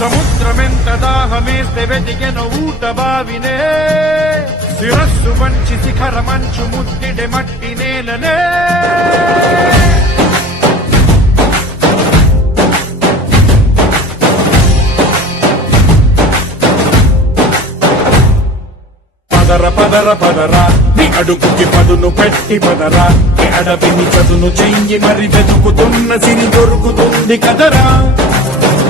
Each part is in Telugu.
సముద్రమెంత దాహమేస్తే వెతికెన ఊట బావినే శిరస్సు మంచి శిఖర మంచు ముద్దిడే మట్టి నేలనే పదర పదర పదరా నీ అడుగుకి పదును పెట్టి పదరా నీ అడవిని చదును చెయ్యి మరి వెతుకుతున్న సిరి దొరుకుతుంది కదరా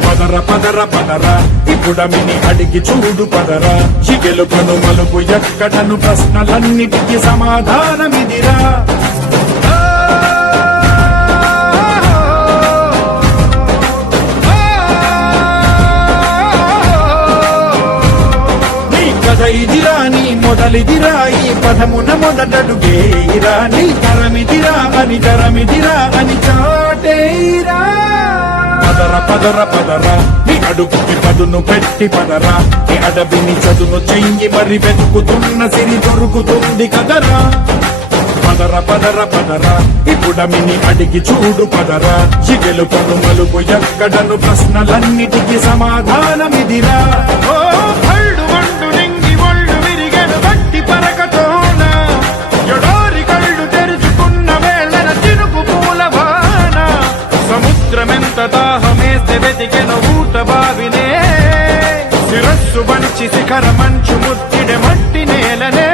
పదర పదర పదరా ఇప్పుడమిని అడిగి చూడు పదరా చిగెలుకను మలుపు ఎక్కడను ప్రశ్నలన్నిటికీ సమాధానమిదిరా ఇదిరా నీ మొదలిదిరా ఈ పదమున మొదటడుగేరా నీ తరమిదిరా అని తరమిదిరా అని చాటేరా పదర పదర పదరా నీ అడుగుకి పదును పెట్టి పదరా నీ అడవిని చదును చెయ్యి మరి వెతుకుతున్న సిరి దొరుకుతుంది కదరా పదర పదర పదరా ఇప్పుడమిని అడిగి చూడు పదరా చిగెలుకను మలుపు ఎక్కడను ప్రశ్నలన్నిటికీ సమాధానమిదిరా సముద్రమెంత దాహమేస్తే వెతికెన ఊట బావినే శిరస్సు వంచి శిఖర మంచు ముద్దిడే మట్టి నేలనే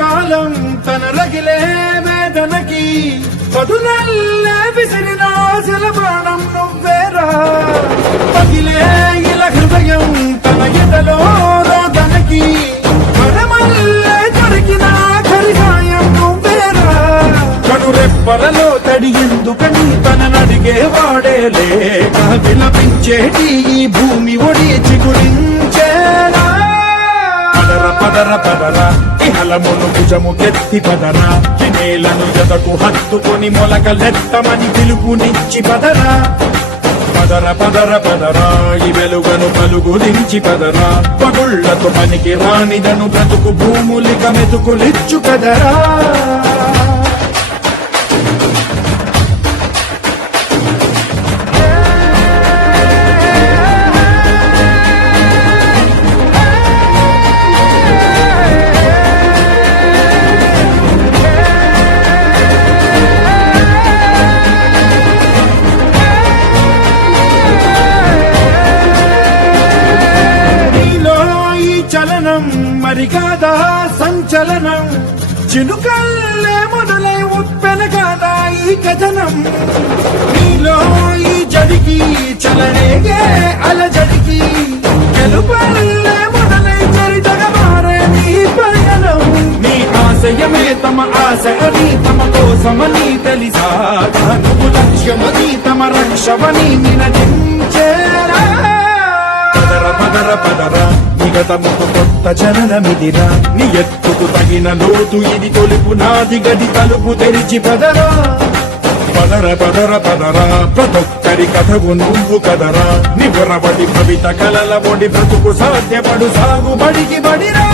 కాలం తన రగిలే వేదనకి పదునల్లే విసిరిన ఆశల బాణం నువ్వేరా పగిలే ఇలా హృదయం తన ఎదలో రోదనకి పరమల్లే దొరికిన ఖరిసాయం నువ్వేరా కనురెప్పలలో తడి ఎందుకని తన నడిగే వాడేలే విలపించేటి ఈ భూమి ఒడి చిగురించేరా పదర పదర పదరా ఇహలమును భుజము కెత్తి పదరా నేలను జతకు హత్తుకొని మొలకలెత్తమని పిలుపునిచ్చి పదరా పదర పదర పదరా ఈ వెలుగను పలుగురించి పదరా పగుళ్లతో పనికి రానిదను బ్రతుకు భూములిక మెతుకులిచ్చు కదరా మరి కాదా సంచలనం చినుకల్లే మొదలై ఉప్పెన కాదా ఈ కథనం నీలో ఈ జడికి చలనేగే అలజడికి గెలుపల్లే మొదలై చరితగా మారే నీ పయనం నీ ఆశయమే తమ ఆశ అని తమ కోసమని తెలిసా నువ్వు లక్ష్యమని తమ రక్షమని నినదించేరా పదర పదర పదరా నిగతముకు కొత్త జననమిదిరా నీ ఎత్తుకు తగిన లోతు ఇది తొలుపు నాది గది తలుపు తెరిచి పదరా పదర పదర పదరా ప్రతొక్కరి కథవు నువ్వు కదరా నిబురబడి కవిత కలల బొడి బ్రతుకు సాధ్యపడు సాగుబడికి బడిరా